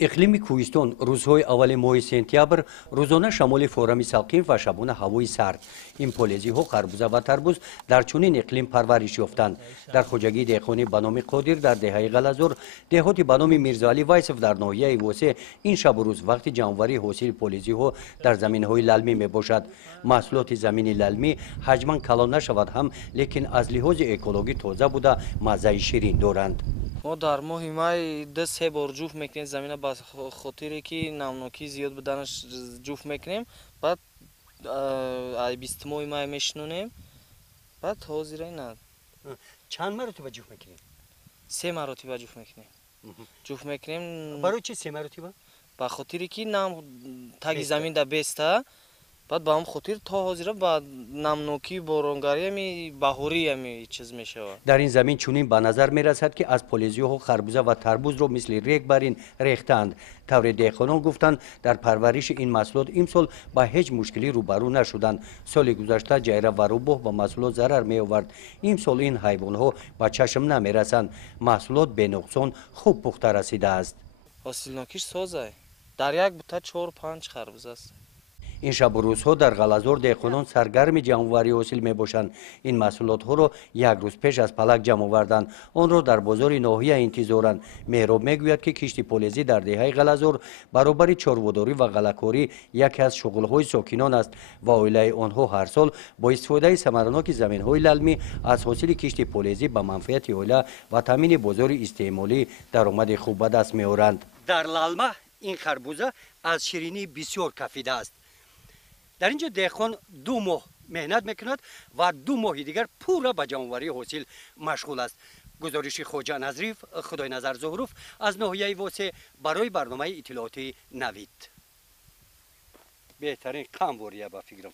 اقلیم کوهستان روزهای اول ماه سپتامبر روزانه شامل فورمی ساکن و شبانه هوای سرد. این پولیزی ها خربوزه و تربوز در چنین اقلیم پرورش یافتند. در خواجگی دهقانی به نام قادر در دهه غلزور، دهاتی به نام میرزاعلی وایسف در ناحیه واسه این شب و روز وقتی جانوری حاصل پولیزی ها در زمین های للمی می باشد. محصولات زمین للمی حجما کلان نشود هم، لیکن از لحاظ اکولوژی تازه بوده مزه شیرین دارند. ما در ماه مای 2-3 بار جفت میکنیم زمین با خاطری که نمناکی زیاد بودنش جفت میکنیم. بعد 20 ماه مای میشنونیم. بعد حاضر نه. چند مرتبه جفت میکنیم؟ 3 مرتبه جفت میکنیم. جفت میکنیم. برای چی 3 مرتبه؟ با خاطری که نم تاگ زمین در بیسته. بعد با هم خاطر تا حاضر با نمناکی بارانگاری می بهاری می چیز میشه. در این زمین چنین به نظر می رسد که از پولیزی ها خربوزه و تربوز رو مثل ریگ برین ریختند. طور دهقانان گفتند در پرورش این محصولات امسال با هیچ مشکلی روبرو نشدند. سال گذشته جیره و روباه و محصولات ضرر می آورد. امسال این حیوان ها به چشم نمی رسند. محصولات به نقصان خوب پخته رسیده است. حاصلناکیش سازه. در یک بوته 4-5 خربوزه است. این شب و روزها در غلزور دهقانان سرگرم جمع‌آوری حاصل می‌باشند. این محصولات ها را یک روز پیش از پلک جمع آوردند. آن را در بازار ناحیه انتظارند. مهراب میگوید که کشتی پولیزی در دهه غلزور برابر چاروداری و غله‌کاری یکی از شغل‌های ساکنان است و عائله آنها هر سال با استفاده ثمرناک زمین‌های للمی از حاصل کشتی پولیزی به منفعت عائله و تامین بازار استعمالی درآمد خوب به دست می‌آورند. در للمه این خربوزه از شیرینی بسیار کفیده است. در اینجا دهقان 2 ماه مهنت میکند و 2 ماه دیگر پورا به جمع‌آوری حاصل مشغول است. گزارش خواجه نظریف خدای نظر زهروف از ناحیه واسه برای برنامه اطلاعاتی نوید. بهترین کام بوریه با فکرم.